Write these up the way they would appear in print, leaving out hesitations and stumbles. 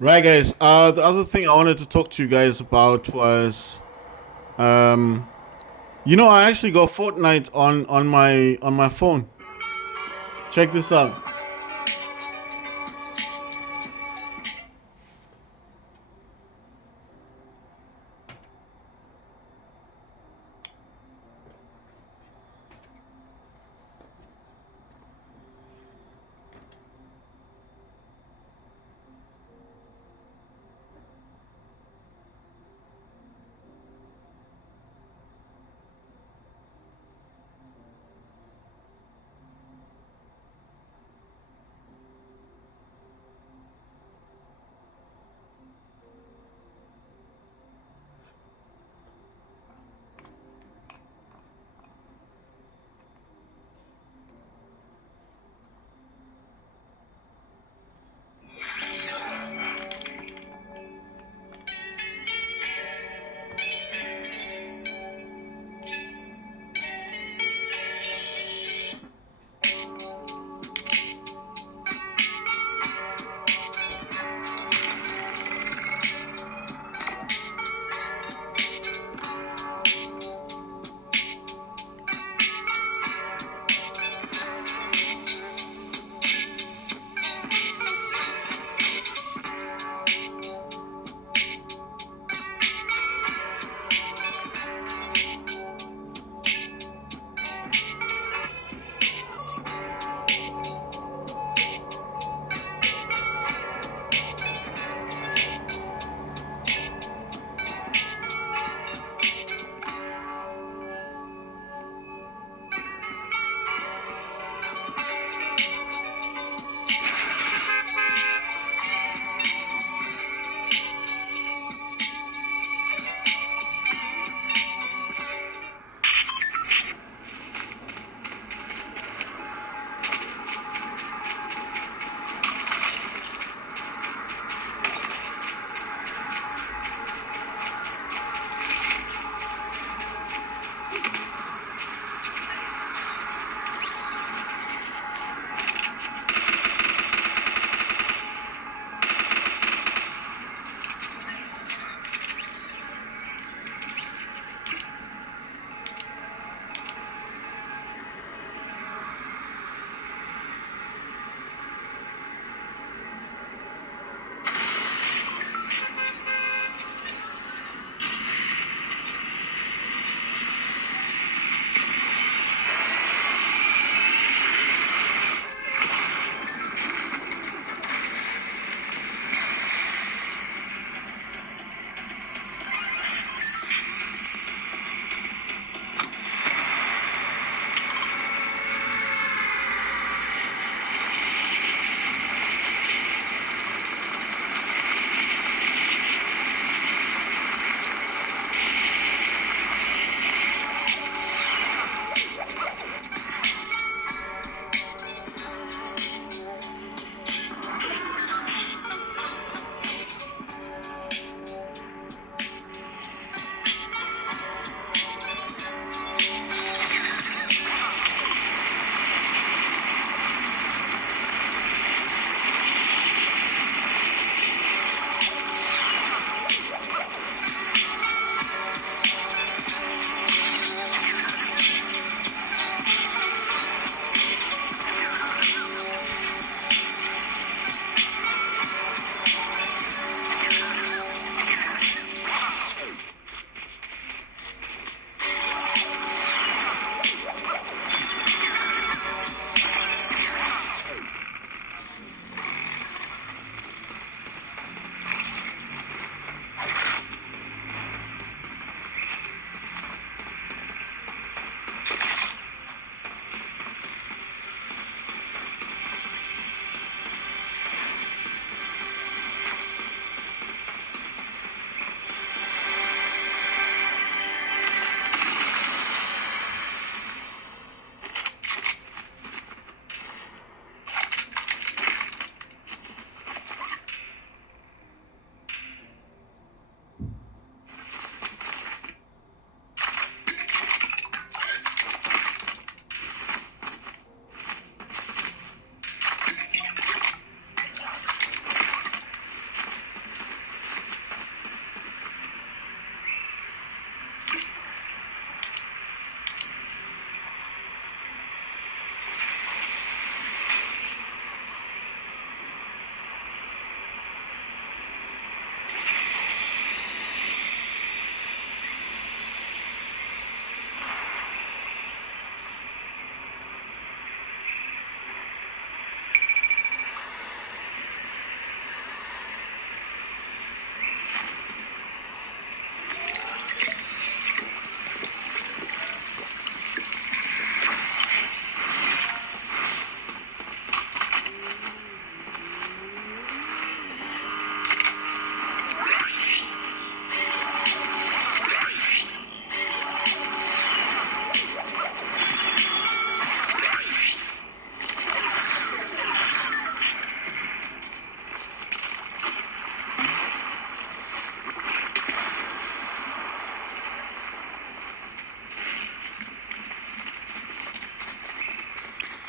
Right, guys. The other thing I wanted to talk to you guys about was, um, I actually got Fortnite on my phone. Check this out.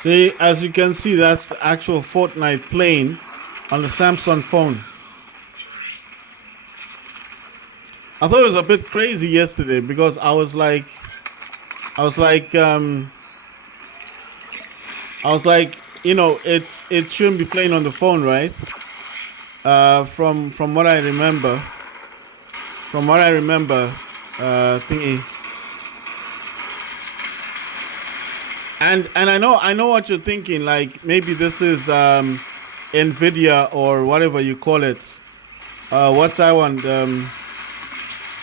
See, as you can see, that's the actual Fortnite playing on the Samsung phone. I thought it was a bit crazy yesterday because I was like, um, I was like, it shouldn't be playing on the phone, right? From what I remember, thingy, and I know what you're thinking. Like maybe this is Nvidia or whatever you call it. What's that one?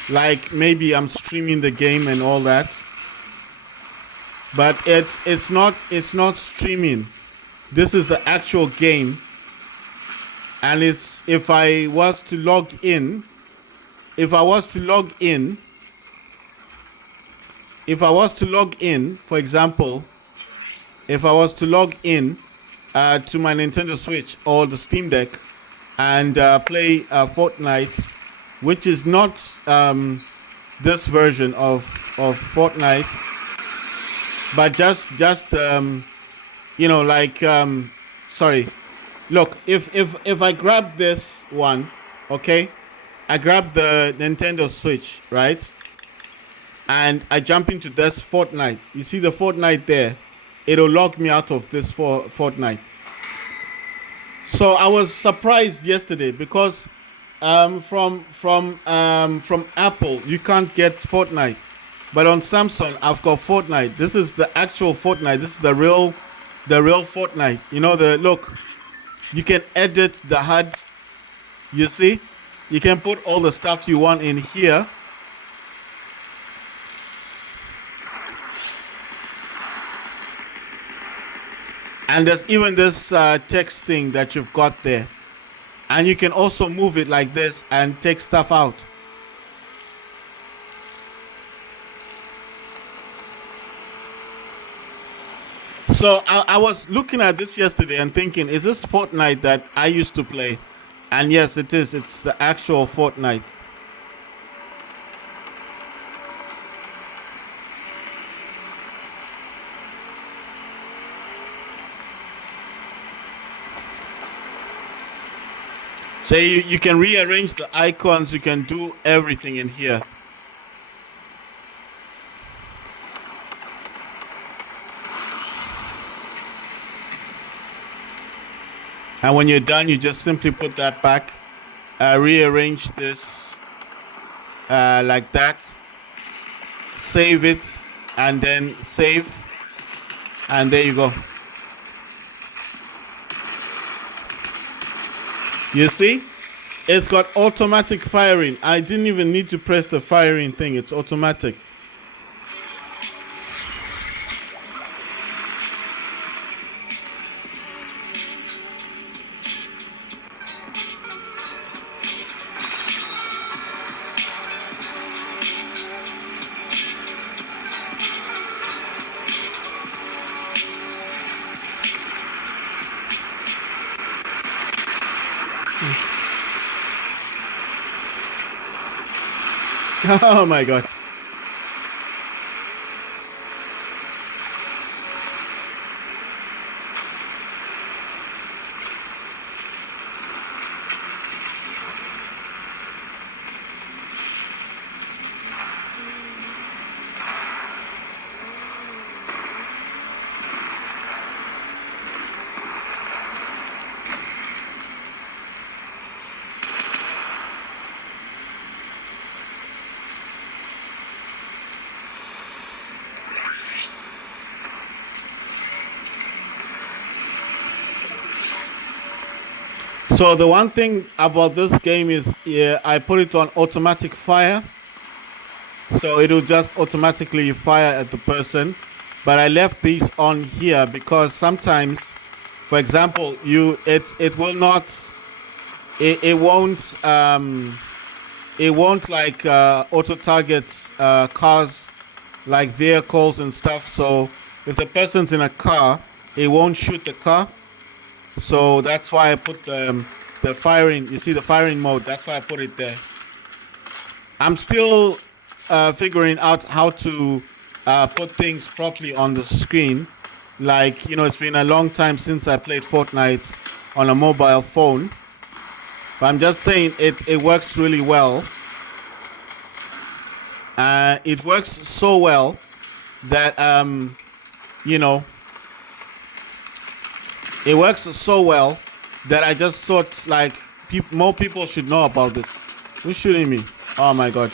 Like maybe I'm streaming the game and all that, but it's not streaming. This is the actual game, and it's if I was to log in, for example, if I was to log in to my Nintendo Switch or the Steam Deck and play Fortnite, which is not this version of Fortnite, but like sorry. Look, if I grab this one, okay, I grab the Nintendo Switch, right, and I jump into this Fortnite. You see the Fortnite there? It'll log me out of this Fortnite. So I was surprised yesterday because from Apple you can't get Fortnite, but on Samsung I've got Fortnite. This is the actual Fortnite. This is the real Fortnite. The look. You can edit the HUD. You see, you can put all the stuff you want in here. And there's even this text thing that you've got there. And you can also move it like this and take stuff out. So I was looking at this yesterday and thinking, is this Fortnite that I used to play? And yes, it is. It's the actual Fortnite. So you can rearrange the icons. You can do everything in here. And when you're done, you just simply put that back, rearrange this like that, save it, and then save, and there you go. You see? It's got automatic firing. I didn't even need to press the firing thing. It's automatic. Oh my god. So the one thing about this game is, yeah, I put it on automatic fire, so it'll just automatically fire at the person. But I left these on here because sometimes, for example, it will not, it won't like auto target cars, like vehicles and stuff. So if the person's in a car, it won't shoot the car. So that's why I put the firing. You see the firing mode. That's why I put it there. I'm still figuring out how to put things properly on the screen. Like, it's been a long time since I played Fortnite on a mobile phone. But I'm just saying it works really well. It works so well that you know, it works so well that I just thought like more people should know about this. Who's shooting me? Oh my god.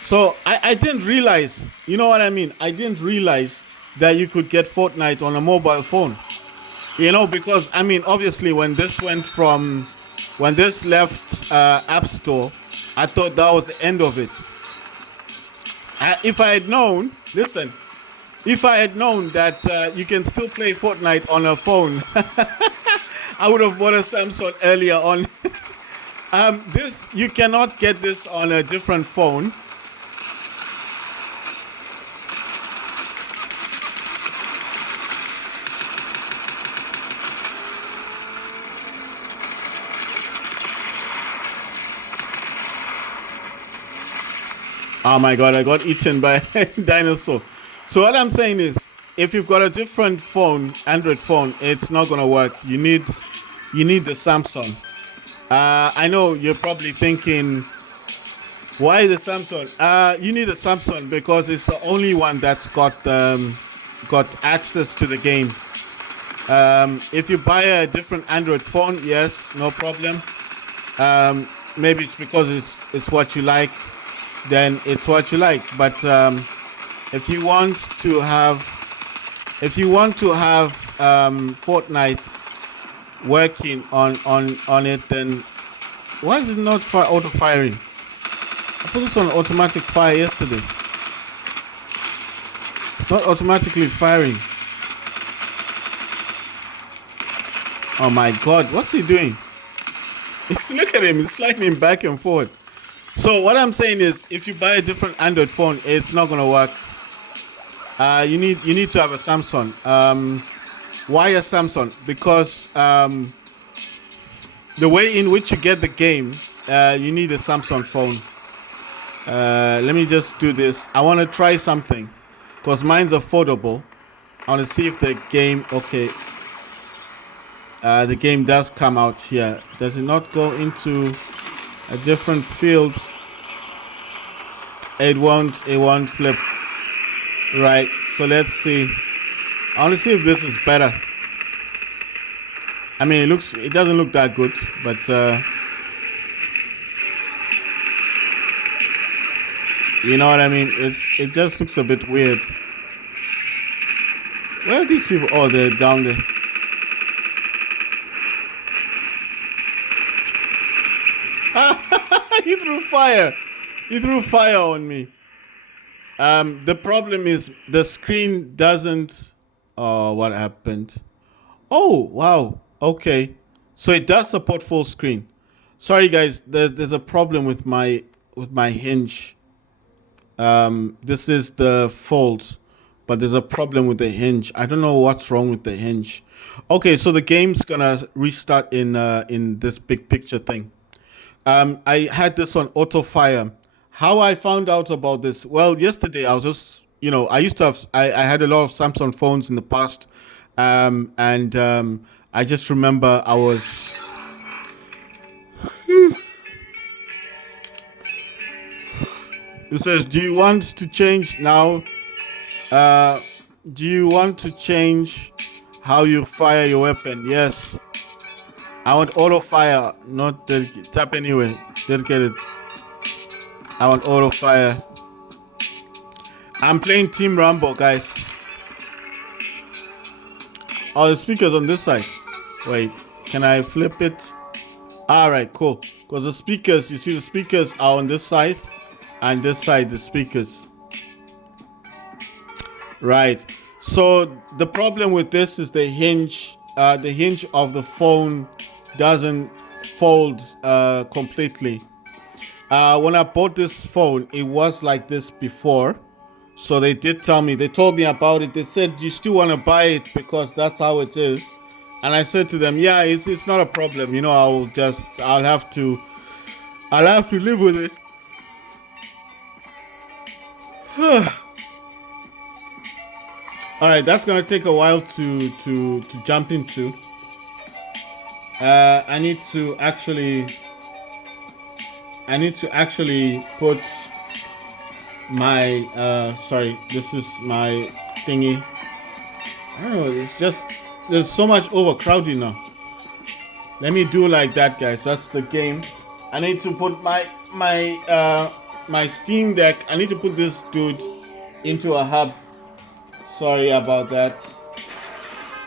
So I didn't realize, you know what I mean? I didn't realize that you could get Fortnite on a mobile phone. Because I mean, obviously, when this left App Store, I thought that was the end of it. If I had known, listen, if I had known that you can still play Fortnite on a phone, I would have bought a Samsung earlier on. This you cannot get this on a different phone. Oh my god, I got eaten by a dinosaur. So what I'm saying is, if you've got a different phone, Android phone, it's not gonna work. You need the Samsung. I know you're probably thinking, why the Samsung? You need a Samsung because it's the only one that's got access to the game. If you buy a different Android phone, yes, no problem. Maybe it's because it's what you like, then it's what you like. But if you want to have Fortnite working on it, then why is it not auto firing? I put this on automatic fire yesterday. It's not automatically firing. Oh my god, what's he doing? Look at him, he's sliding back and forth. So what I'm saying is, if you buy a different Android phone, it's not gonna work. You need to have a Samsung. Why a Samsung? Because the way in which you get the game, you need a Samsung phone. Let me just do this. I want to try something because mine's affordable. I want to see if the game, okay. The game does come out here. Does it not go into a different field? It won't flip. Right, so let's see. I want to see if this is better. I mean, it doesn't look that good, but you know what I mean? It just looks a bit weird. Where are these people? Oh, they're down there. He threw fire. He threw fire on me. The problem is the screen doesn't. Oh, what happened? Oh, wow. Okay, so it does support full screen. Sorry, guys. There's a problem with my hinge. This is the Fold, but there's a problem with the hinge. I don't know what's wrong with the hinge. Okay, so the game's gonna restart in this big picture thing. I had this on auto fire. How I found out about this? Well, yesterday I was just, I used to have, I had a lot of Samsung phones in the past, and I just remember I was. It says, "Do you want to change now? Do you want to change how you fire your weapon?" Yes. I want auto fire, not tap anyway. Dedicated. I want auto fire. I'm playing Team Rambo, guys. Oh, the speaker's on this side. Wait, can I flip it? Alright, cool. Because the speakers, you see the speakers are on this side, and this side, the speakers. Right. So the problem with this is the hinge of the phone doesn't fold completely. When I bought this phone, it was like this before. So they told me about it. They said, you still want to buy it because that's how it is. And I said to them, yeah, it's not a problem. I'll have to live with it. All right, that's gonna take a while to jump into. I need to actually put my sorry, this is my thingy. I don't know, it's just there's so much overcrowding now. Let me do like that, guys. That's the game. I need to put my Steam Deck. I need to put this dude into a hub. Sorry about that.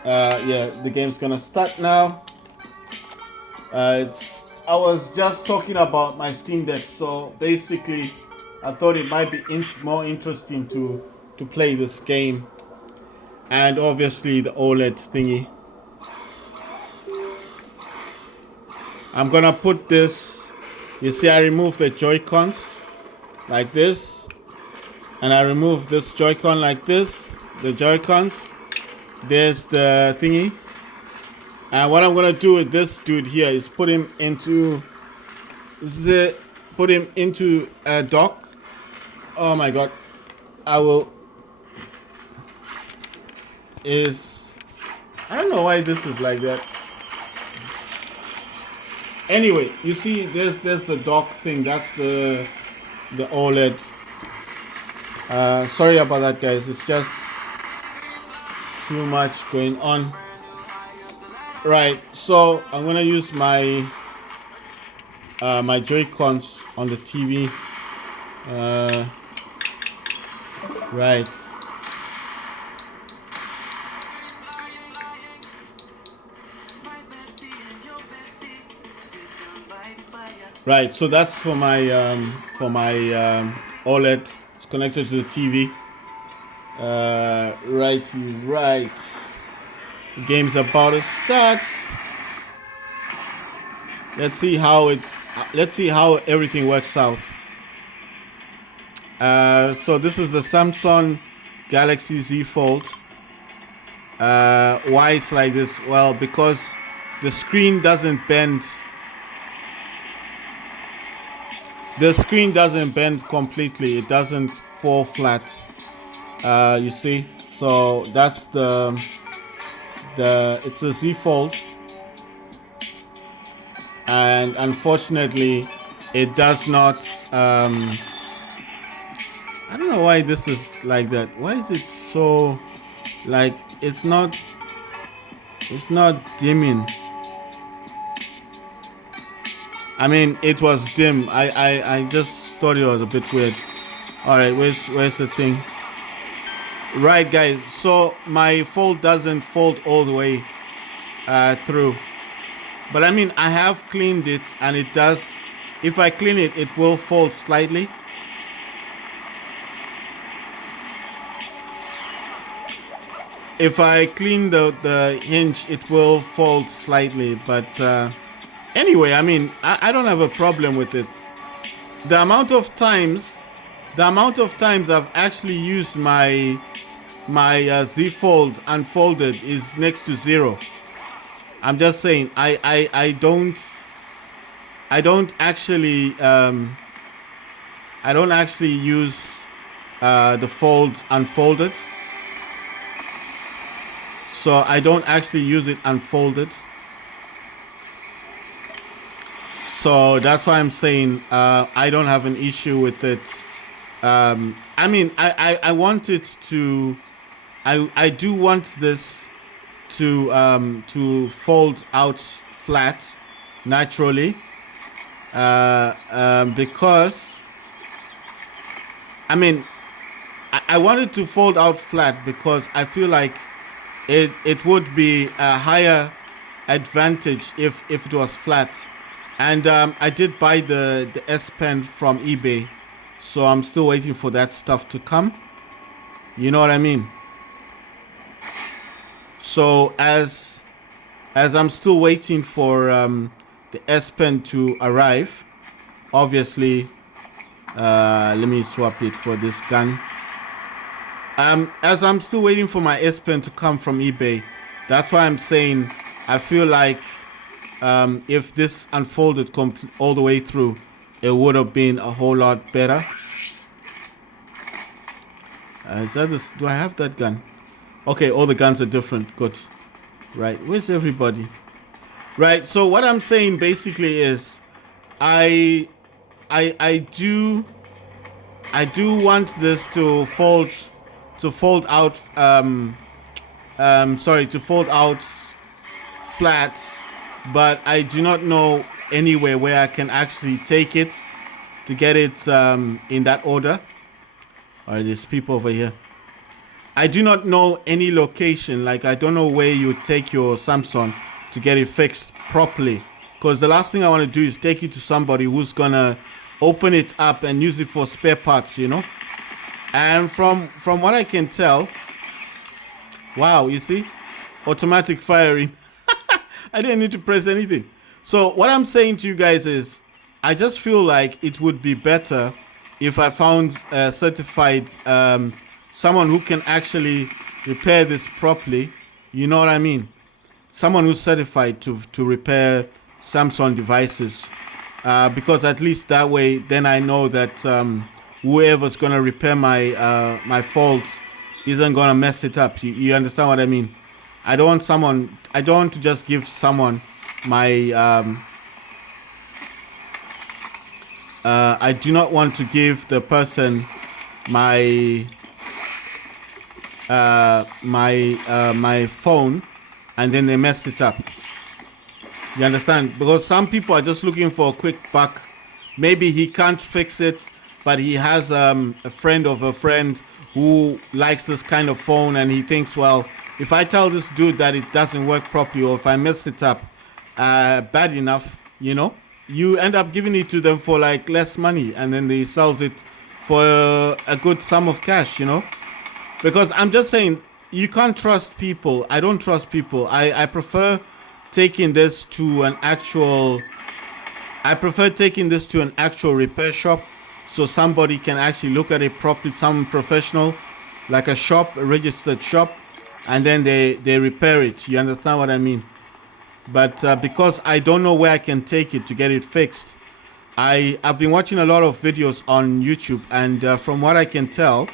Yeah, the game's gonna start now. I was just talking about my Steam Deck, so basically, I thought it might be more interesting to play this game, and obviously the OLED thingy. I'm gonna put this. You see, I removed the Joy-Cons like this, and I removed this Joy-Con like this. The Joy-Cons. There's the thingy. And what I'm gonna do with this dude here is put him into a dock. Oh my god. I don't know why this is like that. Anyway, you see there's the dock thing. That's the OLED. Sorry about that, guys. It's just too much going on. Right, so I'm gonna use my my Joy-Cons on the TV. Right. Right, so that's for my OLED. It's connected to the TV. Right. The game's about to start. Let's see how everything works out. So this is the Samsung Galaxy Z Fold. Why it's like this? Well, because the screen doesn't bend. The screen doesn't bend completely. It doesn't fall flat. You see? So that's it's a Z Fold, and unfortunately it does not I don't know why this is like that. Why is it so like it's not dimming? I mean, it was dim. I just thought it was a bit weird. All right, where's the thing? Right, guys, so my fold doesn't fold all the way through, but I mean, I have cleaned it and it does. If I clean it, it will fold slightly. If I clean the hinge, it will fold slightly, but anyway, I mean, I don't have a problem with it. The amount of times I've actually used my Z Fold unfolded is next to zero. I'm just saying, I don't actually use the Fold unfolded. So I don't actually use it unfolded. So that's why I'm saying I don't have an issue with it. I mean, I want it to. I do want this to fold out flat naturally, because I mean I want it to fold out flat because I feel like it would be a higher advantage if it was flat. And I did buy the S Pen from eBay, so I'm still waiting for that stuff to come. You know what I mean? So as I'm still waiting for the S Pen to arrive, obviously, let me swap it for this gun. As I'm still waiting for my S Pen to come from eBay, that's why I'm saying I feel like if this unfolded all the way through, it would have been a whole lot better. Is that this? Do I have that gun? Okay, all the guns are different. Good. Right. Where's everybody? Right. So what I'm saying basically is, I, I do want this to fold out. Sorry, to fold out flat, but I do not know anywhere where I can actually take it to get it in that order. All right, there's people over here. I do not know any location. Like, I don't know where you take your Samsung to get it fixed properly. Because the last thing I want to do is take it to somebody who's going to open it up and use it for spare parts, you know. And from what I can tell, wow, you see, automatic firing. I didn't need to press anything. So what I'm saying to you guys is, I just feel like it would be better if I found a certified someone who can actually repair this properly. You know what I mean? Someone who's certified to repair Samsung devices, because at least that way, then I know that whoever's gonna repair my my faults isn't gonna mess it up. You understand what I mean? I don't want to just give someone my I do not want to give the person my my phone and then they mess it up. You understand? Because some people are just looking for a quick buck. Maybe he can't fix it, but he has a friend of a friend who likes this kind of phone, and he thinks, well, if I tell this dude that it doesn't work properly, or if I mess it up bad enough, you know, you end up giving it to them for like less money, and then they sells it for a good sum of cash, you know. Because I'm just saying, you can't trust people. I don't trust people. I prefer taking this to an actual repair shop, so somebody can actually look at it properly, some professional, like a shop, a registered shop, and then they repair it. You understand what I mean? But because I don't know where I can take it to get it fixed, I've been watching a lot of videos on YouTube, and from what I can tell,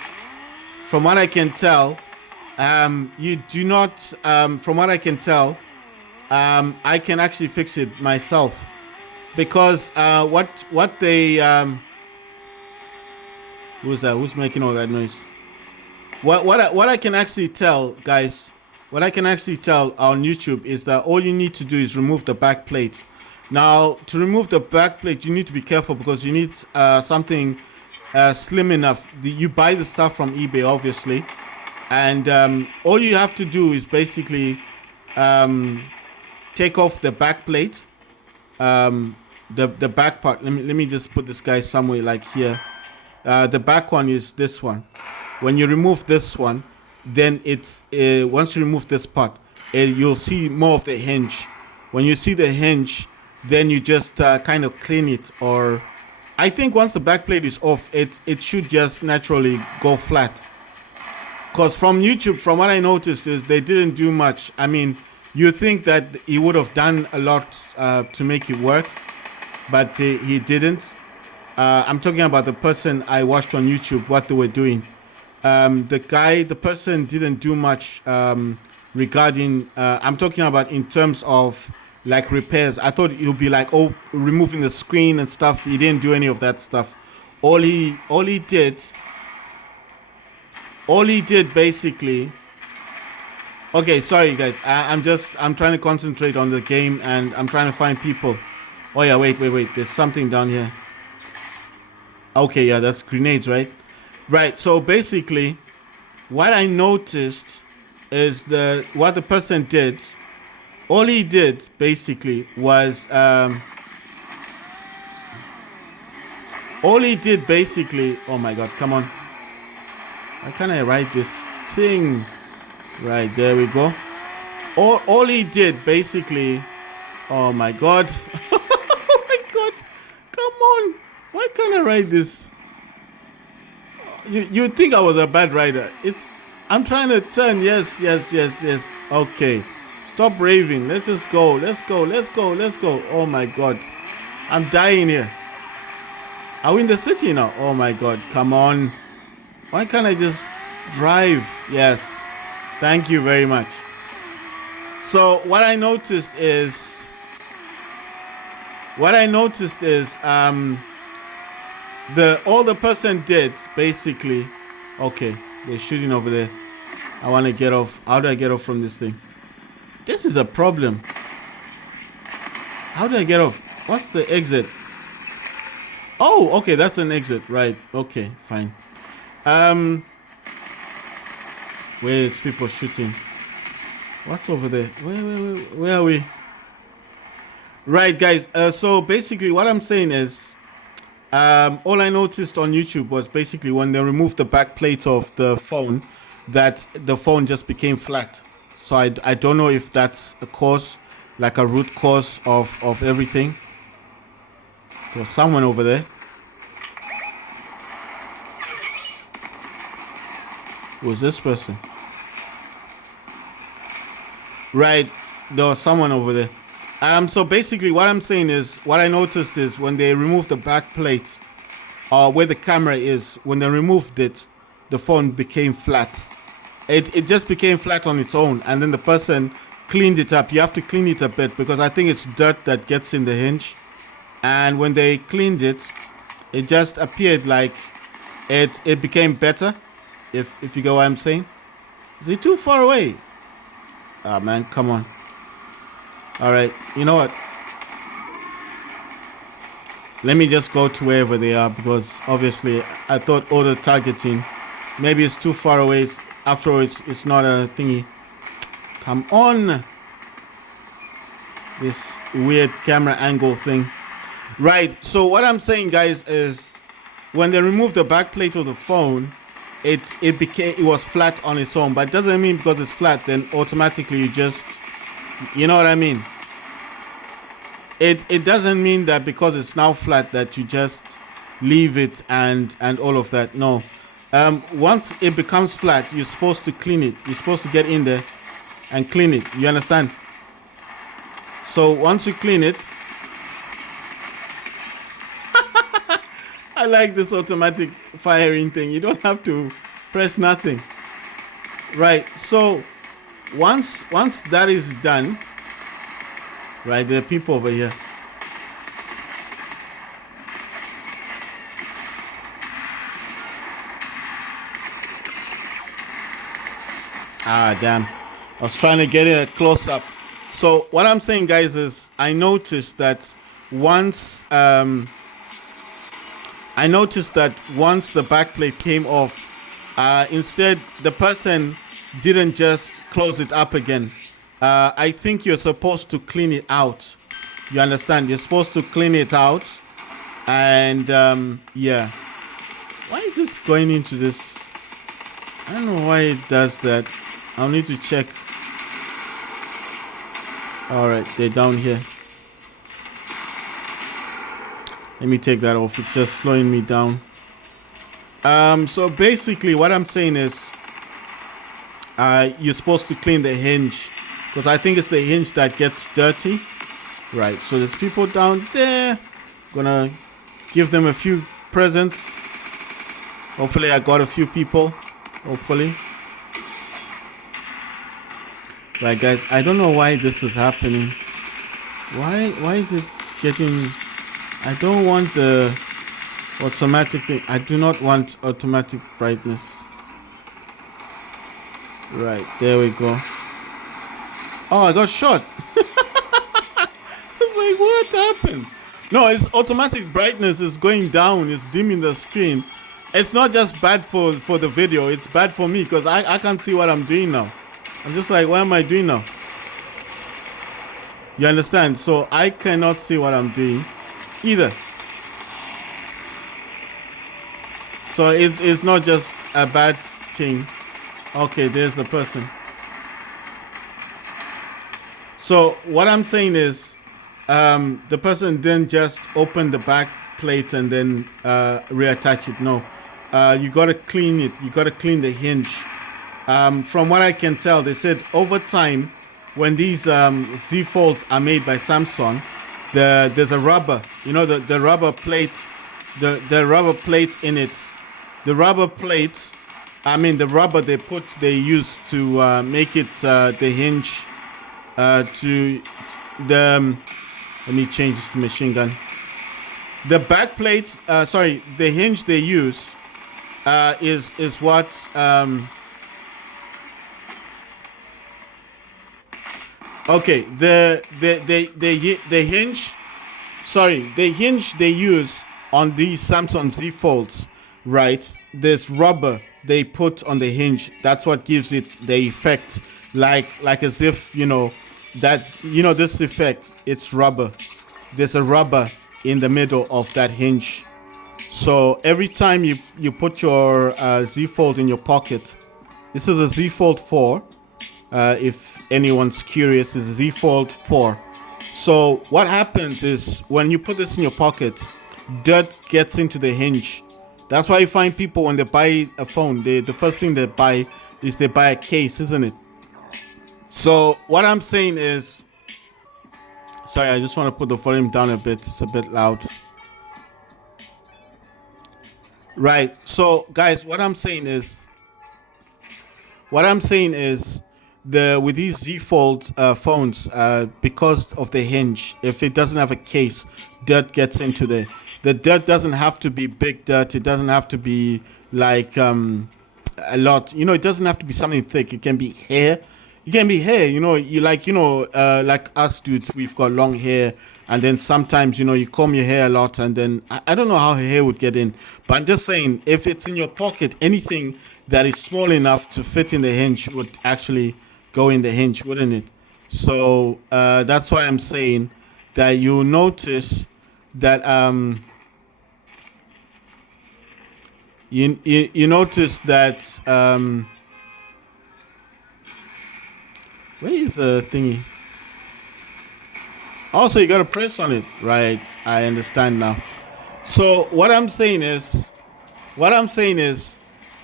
you do not. From what I can tell, I can actually fix it myself, because what they who's that? Who's making all that noise? What I can actually tell, guys, what I can actually tell on YouTube is that all you need to do is remove the back plate. Now, to remove the back plate, you need to be careful, because you need something slim enough. You buy the stuff from eBay, obviously, and all you have to do is basically take off the back plate, the back part. Let me just put this guy somewhere like here. The back one is this one. When you remove this one, then it's once you remove this part, you'll see more of the hinge. When you see the hinge, then you just kind of clean it. Or I think once the back plate is off, it should just naturally go flat. Because from YouTube, from what I noticed, is they didn't do much. I mean, you think that he would have done a lot to make it work, but he didn't. I'm talking about the person I watched on YouTube, what they were doing. The person didn't do much regarding, I'm talking about in terms of like repairs. I thought it would be like, oh, removing the screen and stuff. He didn't do any of that stuff. All he did basically. Okay, sorry guys. I'm trying to concentrate on the game, and I'm trying to find people. Oh yeah, wait. There's something down here. Okay, yeah, that's grenades, right? Right. So basically, what I noticed is what the person did. All he did basically was oh my god, come on. Why can't I write this thing? Right, there we go. All he did basically, oh my god. Oh my god. Come on. Why can't I write this? You'd think I was a bad writer. I'm trying to turn. Yes. Okay. Stop raving. Let's just go. Let's go. Oh my god. I'm dying here. Are we in the city now? Oh my god. Come on. Why can't I just drive? Yes. Thank you very much. So what I noticed is all the person did basically. Okay, they're shooting over there. I want to get off. How do I get off from this thing? This is a problem. How do I get off? What's the exit? Oh, okay, that's an exit, right? Okay, fine. Where is people shooting? What's over there? Where are we? Right, guys. So basically, what I'm saying is, all I noticed on YouTube was basically when they removed the back plate of the phone, that the phone just became flat. So I don't know if that's a cause, like a root cause of everything. There's someone over there. Who's this person? Right, there was someone over there. So basically what I'm saying is, what I noticed is when they removed the back plate, or where the camera is, when they removed it, the phone became flat. It just became flat on its own, and then the person cleaned it up. You have to clean it a bit because I think it's dirt that gets in the hinge. And when they cleaned it, it just appeared like it became better. If you get what I'm saying. Is it too far away? Ah, man, come on. All right, you know what? Let me just go to wherever they are, because obviously I thought auto targeting, maybe it's too far away. After all, it's not a thingy. Come on. This weird camera angle thing. Right, so what I'm saying, guys, is when they removed the back plate of the phone, it was flat on its own. But it doesn't mean because it's flat then automatically you just, you know what I mean? It doesn't mean that because it's now flat that you just leave it and all of that. No. Once it becomes flat, you're supposed to clean it. You're supposed to get in there and clean it. You understand? So once you clean it, I like this automatic firing thing. You don't have to press nothing. Right. So once that is done, right, there are people over here. Ah, damn. I was trying to get it a close up. So what I'm saying, guys, is I noticed that once the backplate came off, instead the person didn't just close it up again. I think you're supposed to clean it out. You understand? You're supposed to clean it out. And yeah. Why is this going into this? I don't know why it does that. I'll need to check. Alright, they're down here. Let me take that off. It's just slowing me down. So basically what I'm saying is you're supposed to clean the hinge, because I think it's the hinge that gets dirty. Right, so there's people down there. Gonna give them a few presents. Hopefully I got a few people. Hopefully. Right, guys, I don't know why this is happening. Why is it getting... I don't want the automatic thing. I do not want automatic brightness. Right, there we go. Oh, I got shot. It's like, what happened? No, it's automatic brightness is going down. It's dimming the screen. It's not just bad for the video. It's bad for me because I can't see what I'm doing now. I'm just like, what am I doing now? You understand? So I cannot see what I'm doing either. So it's not just a bad thing. Okay, there's a person. So what I'm saying is the person didn't just open the back plate and then reattach it. No, you got to clean it. You got to clean the hinge. From what I can tell, they said over time, when these Z Folds are made by Samsung, there's a rubber, you know, the rubber plate, the rubber plate in it. The rubber plate I mean, the rubber they use to make it the hinge to the. Let me change this to machine gun. The back plates, sorry, the hinge they use is what. Okay, the hinge. Sorry, the hinge they use on these Samsung Z Folds, right? This rubber they put on the hinge. That's what gives it the effect, like as if this effect. It's rubber. There's a rubber in the middle of that hinge. So every time you put your Z Fold in your pocket, this is a Z Fold 4. If anyone's curious, is a Z Fold 4. So what happens is when you put this in your pocket, dirt gets into the hinge. That's why you find people when they buy a phone, the first thing they buy is they buy a case, isn't it? So what I'm saying is, sorry, I just want to put the volume down a bit. It's a bit loud. Right. So guys, what I'm saying is with these Z Fold phones, because of the hinge, if it doesn't have a case, dirt gets into there. The dirt doesn't have to be big dirt. It doesn't have to be like a lot. It doesn't have to be something thick. It can be hair. It can be hair. Like us dudes, we've got long hair, and then sometimes you comb your hair a lot, and then I don't know how hair would get in, but I'm just saying if it's in your pocket, anything that is small enough to fit in the hinge would actually go in the hinge, wouldn't it? So that's why I'm saying that you notice that you notice that where is the thingy? Also, you gotta press on it, right? I understand now. So what I'm saying is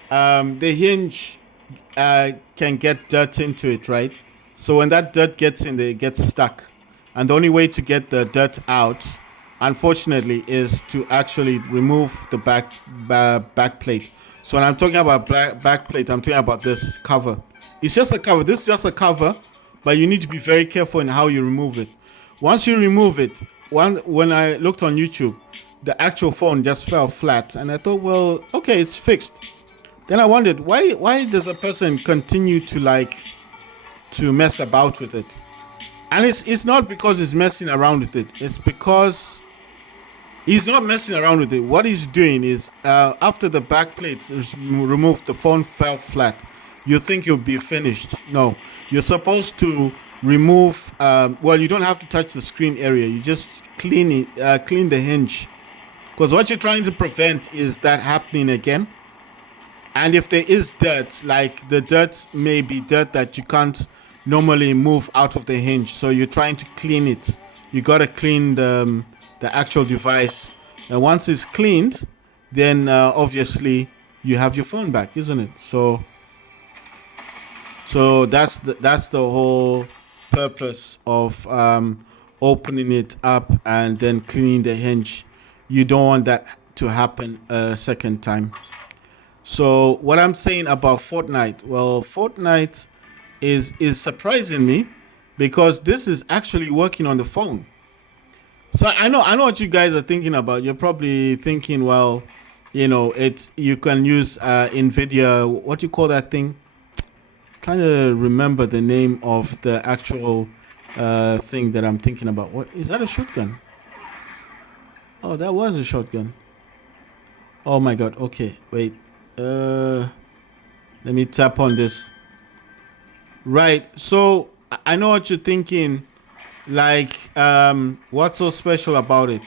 the hinge can get dirt into it, right? So when that dirt gets in there, it gets stuck. And the only way to get the dirt out, unfortunately, is to actually remove the back plate. So when I'm talking about back plate, I'm talking about this cover. It's just a cover. This is just a cover, but you need to be very careful in how you remove it. Once you remove it, when I looked on YouTube, the actual phone just fell flat. And I thought, well, okay, it's fixed. Then I wondered, why does a person continue to mess about with it? And it's not because he's messing around with it. It's because he's not messing around with it. What he's doing is, after the back plate is removed, the phone fell flat. You think you'll be finished. No. You're supposed to remove, you don't have to touch the screen area. You just clean the hinge. Because what you're trying to prevent is that happening again. And if there is dirt, like the dirt may be dirt that you can't normally move out of the hinge, so you're trying to clean it. You got to clean the actual device. And once it's cleaned, then obviously you have your phone back, isn't it? So that's the whole purpose of opening it up and then cleaning the hinge. You don't want that to happen a second time. So what I'm saying about Fortnite, well, Fortnite is surprising me because this is actually working on the phone. So I know what you guys are thinking about. You're probably thinking, well, you can use NVIDIA, what you call that thing? I'm trying to remember the name of the actual thing that I'm thinking about. What is that? A shotgun? Oh, that was a shotgun. Oh my god. Okay, wait. Let me tap on this. Right. So I know what you're thinking. Like, what's so special about it?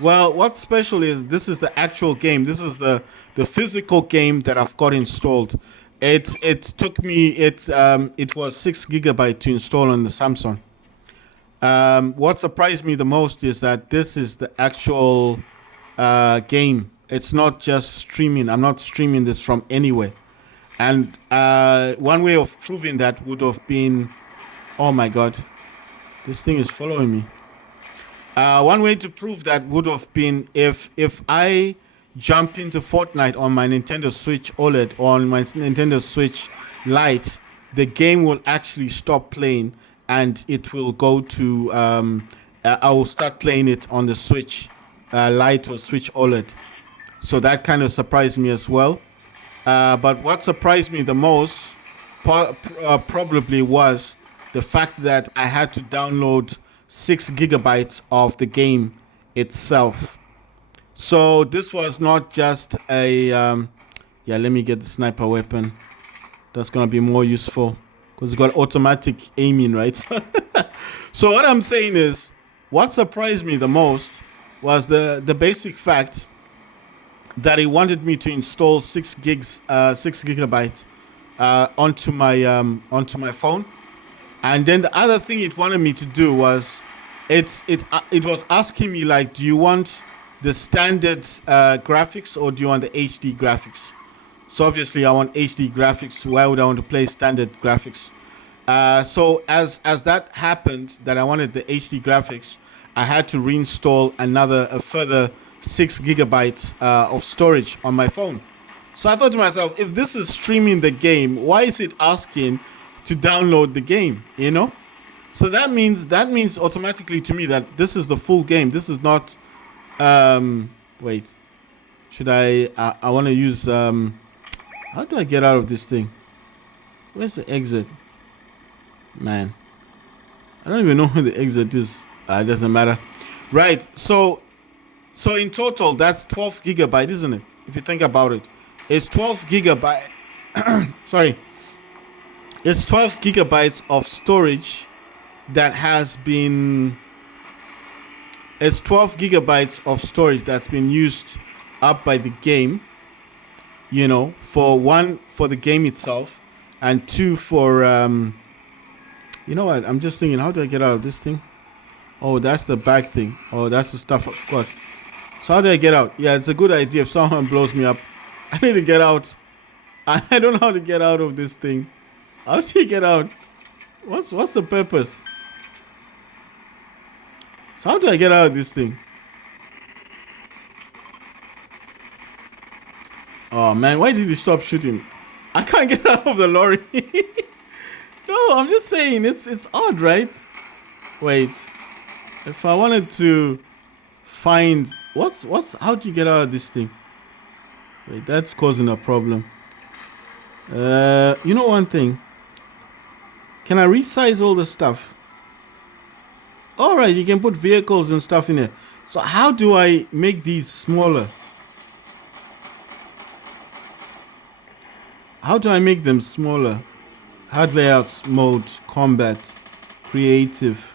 Well, what's special is this is the actual game. This is the physical game that I've got installed. It took me it was 6 gigabyte to install on the Samsung. What surprised me the most is that this is the actual game. It's not just streaming. I'm not streaming this from anywhere. And one way of proving that would have been, oh my god, this thing is following me. One way to prove that would have been if I jump into Fortnite on my Nintendo Switch OLED or on my Nintendo Switch Lite, the game will actually stop playing and it will go to I will start playing it on the Switch Lite or Switch OLED. So that kind of surprised me as well. But what surprised me the most probably was the fact that I had to download 6 gigabytes of the game itself. So this was not just a yeah, let me get the sniper weapon. That's gonna be more useful because it's got automatic aiming, right? So what I'm saying is, what surprised me the most was the basic fact that he wanted me to install 6 gigabytes onto my phone. And then the other thing it wanted me to do was it was asking me, like, do you want the standard graphics or do you want the HD graphics? So obviously I want HD graphics. Why would I want to play standard graphics? So as that happened, that I wanted the HD graphics, I had to reinstall a further 6 gigabytes of storage on my phone. So I thought to myself, if this is streaming the game, why is it asking to download the game? You know? So that means automatically to me that this is the full game. This is not wait. Should I want to use how do I get out of this thing? Where's the exit? Man, I don't even know where the exit is. It doesn't matter. Right. So in total, that's 12 gigabyte, isn't it? If you think about it, it's 12 gigabyte. Sorry. It's 12 gigabytes of storage that has been. It's 12 gigabytes of storage that's been used up by the game. You know, for one, for the game itself, and two, for you know what? I'm just thinking, how do I get out of this thing? Oh, that's the back thing. Oh, that's the stuff I've got. So how do I get out? Yeah, it's a good idea. If someone blows me up, I need to get out. I don't know how to get out of this thing. How do you get out? What's the purpose? So how do I get out of this thing? Oh man, why did he stop shooting? I can't get out of the lorry. No, I'm just saying it's odd, right? Wait. If I wanted to find how do you get out of this thing? Wait, that's causing a problem. You know one thing? Can I resize all the stuff? All right, you can put vehicles and stuff in there. So how do I make these smaller? How do I make them smaller? Hard layouts, mode, combat, creative.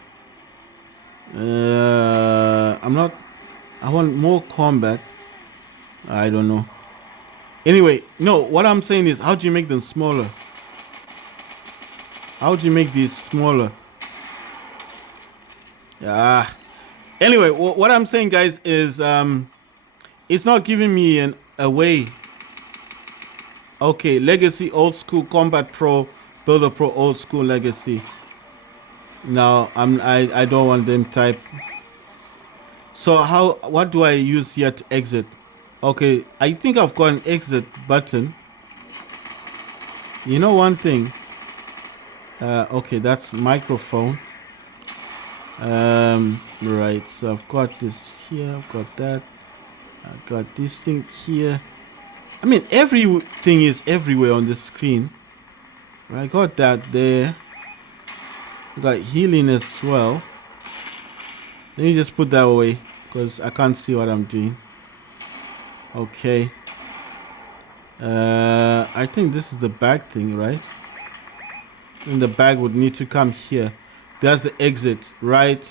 I want more combat. I don't know. Anyway, no, what I'm saying is, how do you make them smaller? How do you make these smaller? Yeah. Anyway, what I'm saying, guys, is it's not giving me a way. Okay, Legacy, Old School, Combat Pro, Builder Pro, Old School, Legacy. No, I don't want them type. So what do I use here to exit? Okay, I think I've got an exit button. You know one thing? Okay, that's microphone. Right, so I've got this here, I've got that. I've got this thing here. I mean, everything is everywhere on the screen. I got that there. I got healing as well. Let me just put that away because I can't see what I'm doing. Okay. I think this is the bag thing, right? And the bag would need to come here. There's the exit, right?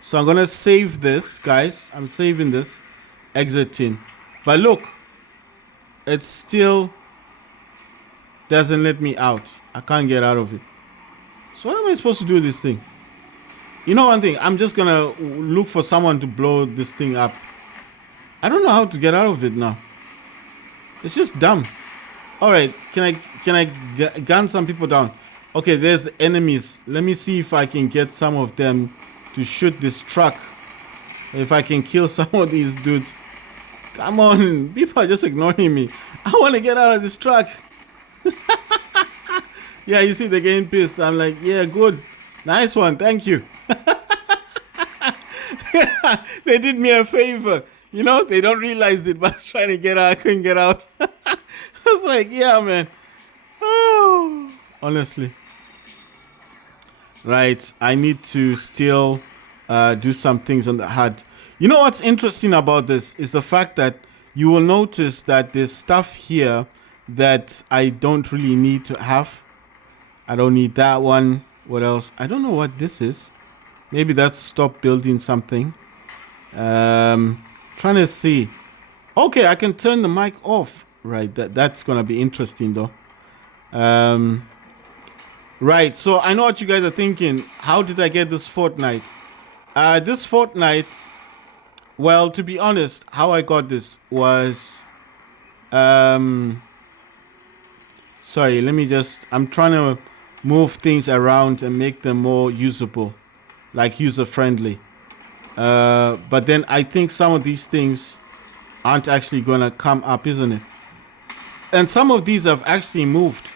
So I'm gonna save this, guys. I'm saving this. Exiting. But look, it still doesn't let me out. I can't get out of it. So what am I supposed to do with this thing? You know one thing, I'm just gonna look for someone to blow this thing up. I don't know how to get out of it now. It's just dumb. All right, can I gun some people down? Okay, there's enemies. Let me see if I can get some of them to shoot this truck. If I can kill some of these dudes. Come on, people are just ignoring me. I want to get out of this truck. Yeah, you see, they're getting pissed. I'm like, yeah, good. Nice one. Thank you. They did me a favor. You know, they don't realize it, but I was trying to get out. I couldn't get out. I was like, yeah, man. Oh, honestly. Right. I need to still do some things on the HUD. You know what's interesting about this is the fact that you will notice that there's stuff here that I don't really need to have. I don't need that one. What else? I don't know what this is. Maybe that's stop building something. Trying to see. Okay, I can turn the mic off. Right, that's gonna be interesting though. Right, so I know what you guys are thinking. How did I get this Fortnite? This Fortnite, well, to be honest, how I got this was, sorry, let me just, I'm trying to move things around and make them more usable, like user-friendly. But then I think some of these things aren't actually going to come up, isn't it? And some of these have actually moved.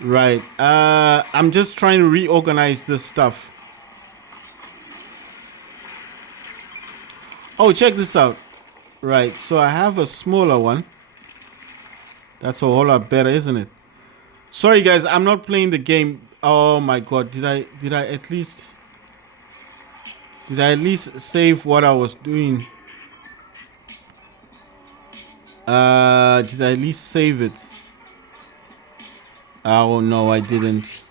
Right. I'm just trying to reorganize this stuff. Oh, check this out. Right. So I have a smaller one. That's a whole lot better, isn't it? Sorry, guys. I'm not playing the game. Oh my God. Did I at least save what I was doing? Did I at least save it? Oh no, I didn't.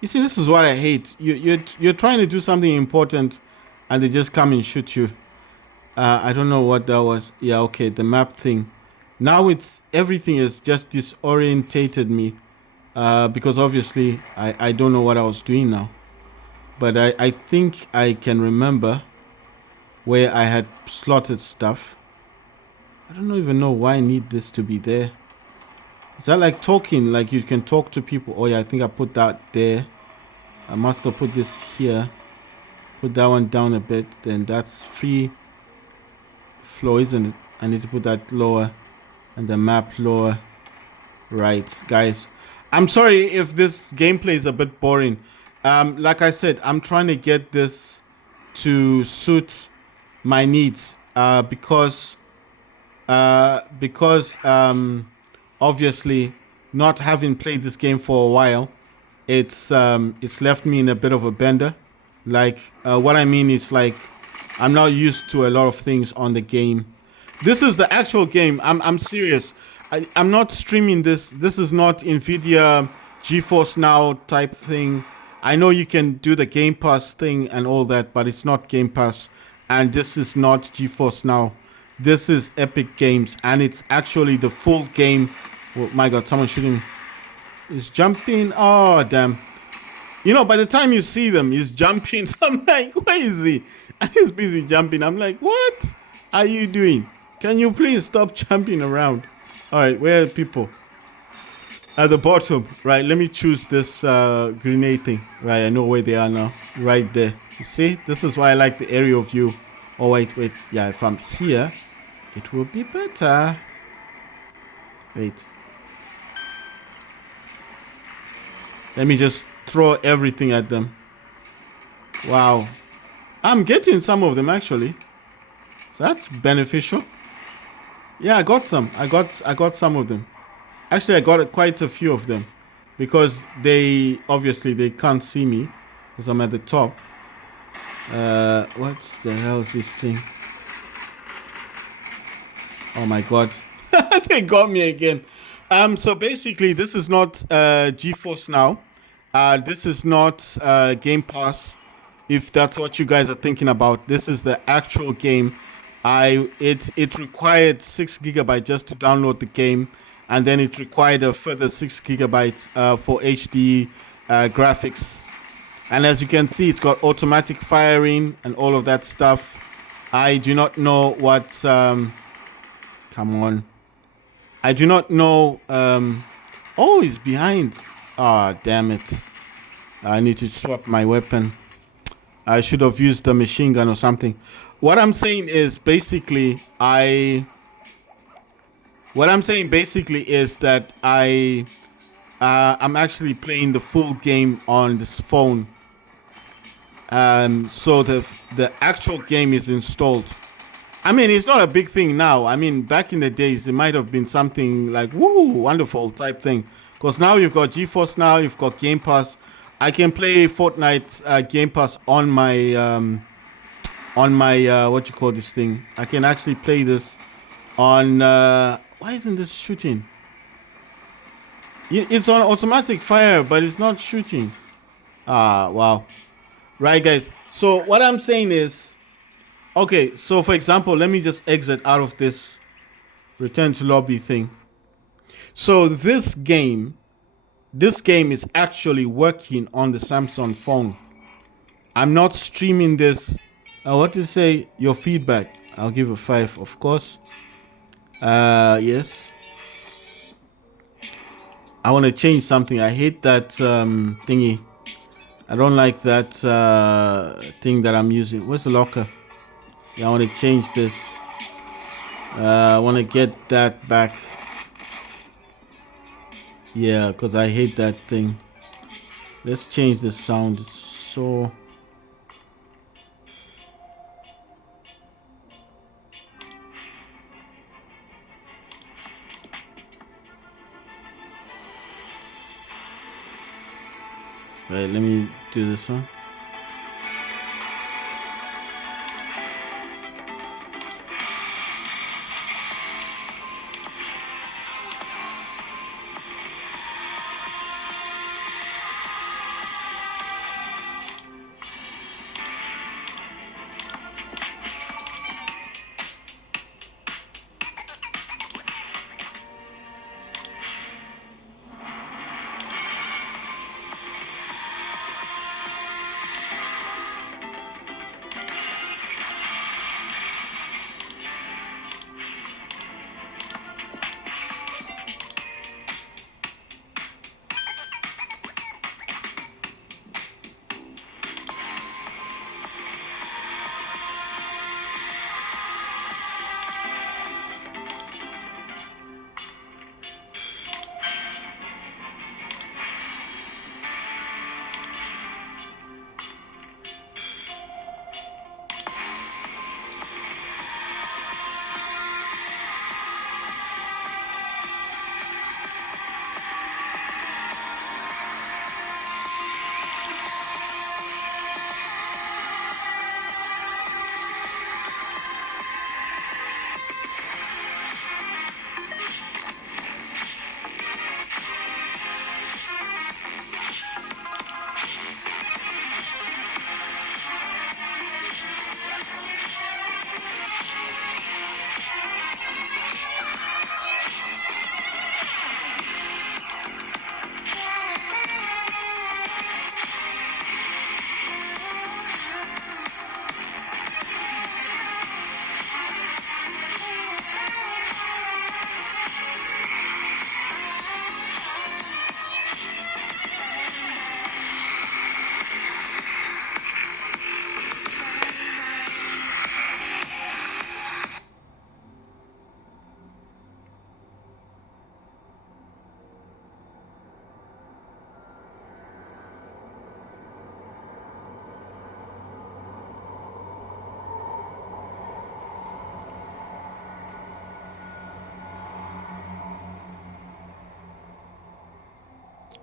You see, this is what I hate. You're trying to do something important, and they just come and shoot you. I don't know what that was. Yeah, okay, the map thing. Now it's everything is just disorientated me, because obviously I don't know what I was doing now. But I think I can remember where I had slotted stuff. I don't even know why I need this to be there. Is that like talking? Like you can talk to people? Oh yeah, I think I put that there. I must have put this here. Put that one down a bit. Then that's free flow, isn't it? I need to put that lower and the map lower. Right, guys. I'm sorry if this gameplay is a bit boring. Like I said, I'm trying to get this to suit my needs. Because obviously, not having played this game for a while, it's left me in a bit of a bender. Like, what I mean is, like, I'm not used to a lot of things on the game. This is the actual game. I'm serious. I'm not streaming this. This is not NVIDIA GeForce Now type thing. I know you can do the Game Pass thing and all that, but it's not Game Pass. And this is not GeForce Now. This is Epic Games, and it's actually the full game. Oh my God, someone shooting. He's jumping. Oh, damn. You know, by the time you see them, he's jumping. So I'm like, where is he? And he's busy jumping. I'm like, what are you doing? Can you please stop jumping around? All right, where are people? At the bottom. Right, let me choose this grenade thing. Right, I know where they are now. Right there. You see? This is why I like the aerial view. Oh, wait. Yeah, if I'm here, it will be better. Wait. Let me just throw everything at them. Wow. I'm getting some of them, actually. So that's beneficial. Yeah, I got some. I got some of them. Actually, I got quite a few of them. Because obviously, they can't see me. Because I'm at the top. What the hell is this thing? Oh my God. They got me again. So basically, this is not GeForce Now. This is not Game Pass. If that's what you guys are thinking about, this is the actual game. It required 6 gigabytes just to download the game, and then it required a further 6 gigabytes for HD graphics. And as you can see, it's got automatic firing and all of that stuff. I do not know what. Come on. I do not know. Oh, he's behind. Ah, oh, damn it. I need to swap my weapon. I should have used the machine gun or something. what I'm saying is basically that I'm actually playing the full game on this phone. So the actual game is installed. I mean, it's not a big thing now. I mean, back in the days, it might have been something like woo, wonderful type thing. Because now you've got GeForce, now you've got Game Pass. I can play Fortnite Game Pass on my what you call this thing. I can actually play this on. Why isn't this shooting? It's on automatic fire, but it's not shooting. Ah, wow. Right, guys. So what I'm saying is, okay. So for example, let me just exit out of this return to lobby thing. So this game is actually working on the Samsung phone. I'm not streaming this. What to say? Your feedback. I'll give a 5, of course. Yes. I want to change something. I hate that thingy. I don't like that thing that I'm using. Where's the locker? Yeah, I want to change this. I want to get that back. Yeah, because I hate that thing. Let's change the sound. So right, let me do this one.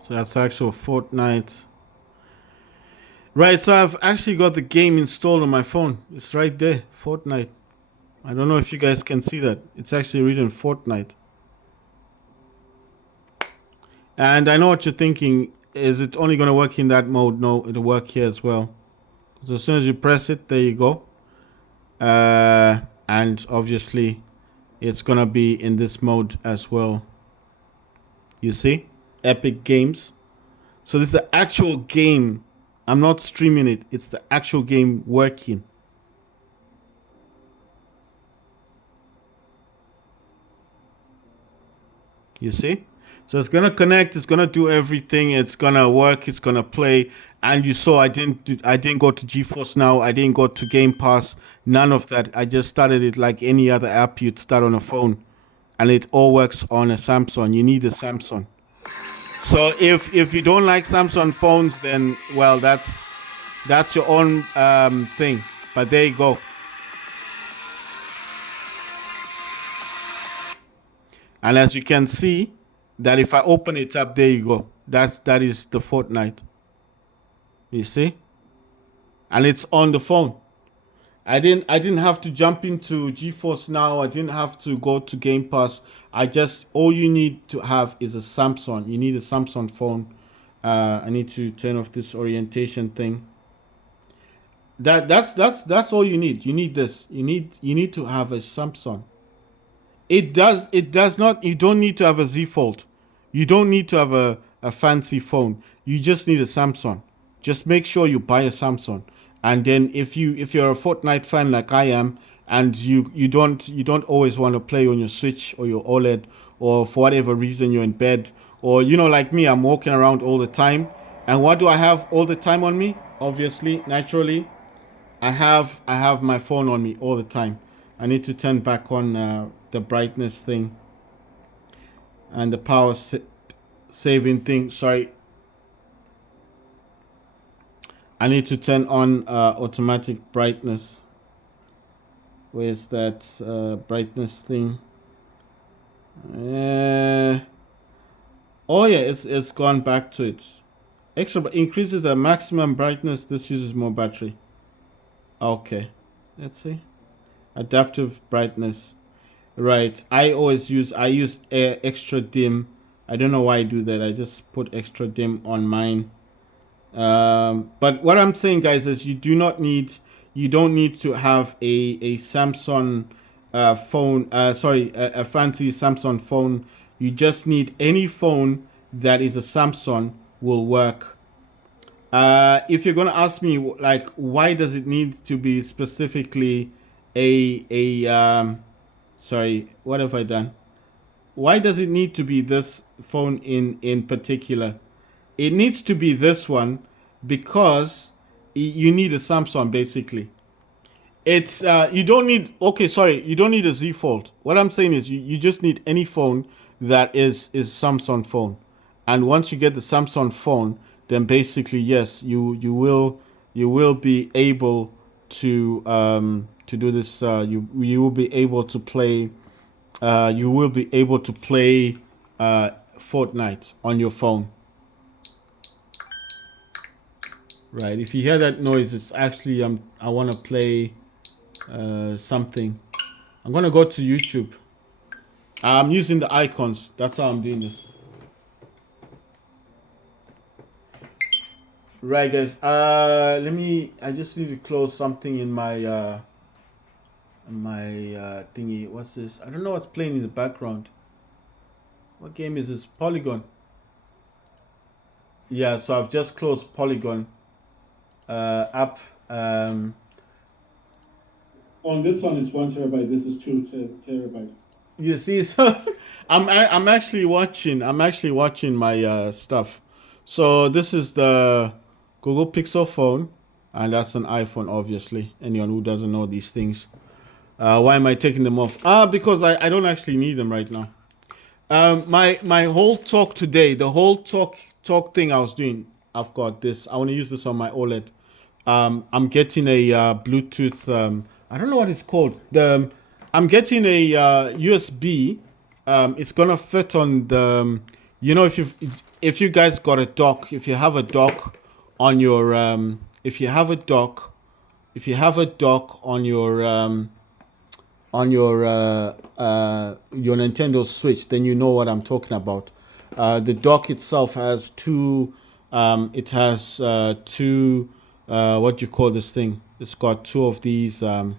So that's actual Fortnite. Right, so I've actually got the game installed on my phone. It's right there, Fortnite. I don't know if you guys can see that. It's actually written Fortnite. And I know what you're thinking. Is it only going to work in that mode? No, it'll work here as well. So as soon as you press it, there you go. And obviously, it's going to be in this mode as well. You see? Epic Games. So this is the actual game. I'm not streaming it. It's the actual game working. You see? So it's gonna connect. It's gonna do everything. It's gonna work. It's gonna play. And you saw I didn't go to GeForce Now. I didn't go to Game Pass. None of that. I just started it like any other app you'd start on a phone, and it all works on a Samsung. You need a Samsung. So if you don't like Samsung phones, then well, that's your own thing. But there you go. And as you can see, that if I open it up, there you go. That is the Fortnite. You see, and it's on the phone. I didn't have to jump into GeForce Now. I didn't have to go to Game Pass. I just all you need to have is a Samsung. You need a Samsung phone. I need to turn off this orientation thing. That's all you need. You need this. You need to have a Samsung. It does not, you don't need to have a Z Fold. You don't need to have a fancy phone. You just need a Samsung. Just make sure you buy a Samsung. And then if you're a Fortnite fan like I am, and you don't always want to play on your Switch or your OLED, or for whatever reason you're in bed, or like me, I'm walking around all the time. And what do I have all the time on me? Obviously, naturally, I have my phone on me all the time. I need to turn back on the brightness thing and the saving thing. Sorry, I need to turn on automatic brightness. Where's that brightness thing? Oh yeah, it's gone back to it. Extra increases the maximum brightness. This uses more battery. Okay, let's see. Adaptive brightness. Right. I use extra dim. I don't know why I do that. I just put extra dim on mine. But what I'm saying, guys, is you don't need to have a Samsung phone. Sorry, a fancy Samsung phone. You just need any phone that is a Samsung will work. If you're gonna ask me, like, why does it need to be specifically a sorry, what have I done? Why does it need to be this phone in particular? It needs to be this one because you need a Samsung basically. It's you don't need, okay, sorry, you don't need a Z Fold. What I'm saying is you just need any phone that is Samsung phone. And once you get the Samsung phone, then basically yes, you will be able to do this. You will be able to play. You will be able to play Fortnite on your phone. Right. If you hear that noise, it's actually I want to play something. I'm gonna go to YouTube. I'm using the icons. That's how I'm doing this. Right, guys. Let me. I just need to close something in my thingy. What's this? I don't know what's playing in the background. What game is this? Polygon. Yeah. So I've just closed Polygon app. On this one is 1 terabyte. This is 2 terabyte. You see, so I'm actually watching. I'm actually watching my stuff. So this is the Google Pixel phone, and that's an iPhone, obviously. Anyone who doesn't know these things. Why am I taking them off? Because I don't actually need them right now. My whole talk today, the whole talk thing I was doing, I've got this. I want to use this on my OLED. I'm getting a Bluetooth. I don't know what it's called. I'm getting a USB. It's gonna fit on the. If you guys got a dock, if you have a dock on your if you have a dock on your Nintendo Switch, then you know what I'm talking about. The dock itself has two. It has two. What do you call this thing? It's got two of these. Why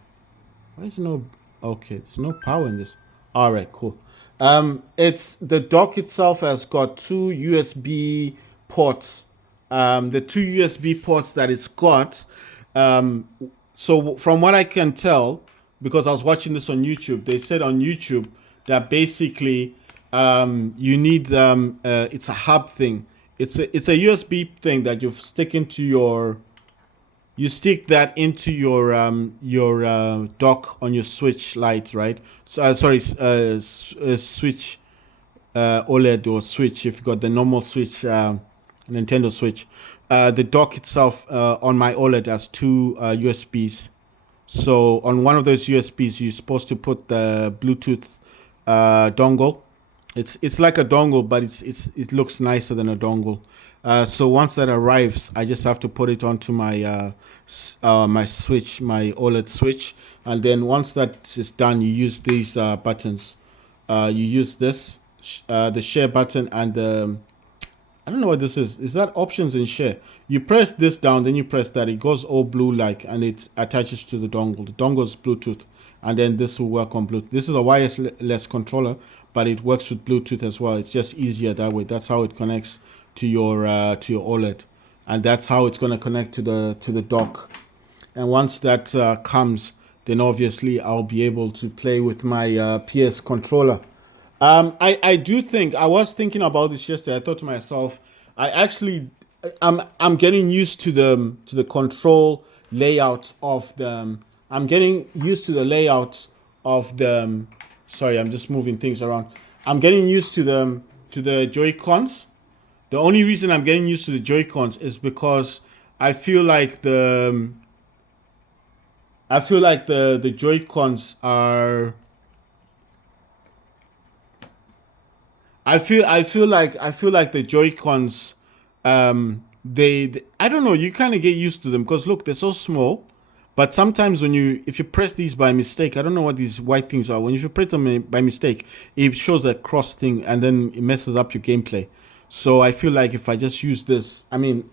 is no? Okay, there's no power in this. All right, cool. It's the dock itself has got two USB ports. The two USB ports that it's got. So from what I can tell, because I was watching this on YouTube, they said on YouTube that basically you need it's a hub thing. It's a USB thing that you stick into your you stick that into your dock on your Switch light, right? So sorry, Switch OLED or Switch if you got the normal Switch, Nintendo Switch. The dock itself on my OLED has two USBs. So on one of those USBs, you're supposed to put the Bluetooth dongle. It's like a dongle, but it looks nicer than a dongle. So once that arrives, I just have to put it onto my my Switch, my OLED Switch, and then once that is done, you use these buttons. You use this, the share button, and the I don't know what this is. Is that options and share? You press this down, then you press that. It goes all blue like, and it attaches to the dongle. The dongle is Bluetooth, and then this will work on Bluetooth. This is a wireless controller, but it works with Bluetooth as well. It's just easier that way. That's how it connects to your OLED, and that's how it's going to connect to the dock. And once that comes, then obviously I'll be able to play with my PS controller. I do think I was thinking about this yesterday. I thought to myself, I actually I'm getting used to the control layout of the. I'm getting used to the layout of the. Sorry, I'm just moving things around. I'm getting used to the Joy Cons. The only reason I'm getting used to the Joy Cons is because I feel like the Joy Cons are. I feel like the Joy Cons, they I don't know. You kind of get used to them because look, they're so small. But sometimes if you press these by mistake, I don't know what these white things are. When if you press them by mistake, it shows a cross thing and then it messes up your gameplay. So I feel like if I just use this, I mean,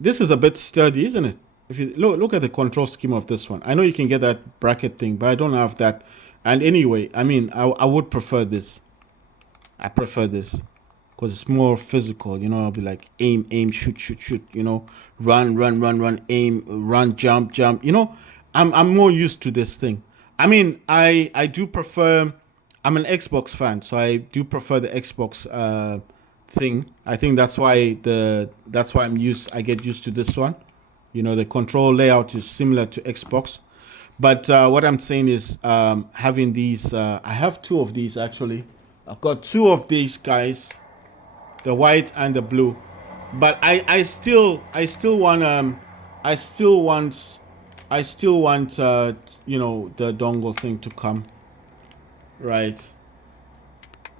this is a bit sturdy, isn't it? If you look at the control scheme of this one, I know you can get that bracket thing, but I don't have that. And anyway, I mean, I would prefer this. I prefer this because it's more physical. You know, I'll be like aim, aim, shoot, shoot, shoot. You know, run, run, run, run, aim, run, jump, jump. You know, I'm more used to this thing. I mean, I do prefer. I'm an Xbox fan, so I do prefer the Xbox thing. I think that's why I get used to this one. You know, the control layout is similar to Xbox. But what I'm saying is having these. I have two of these actually. I've got two of these guys, the white and the blue. But I still want I still want I still want you know the dongle thing to come. Right.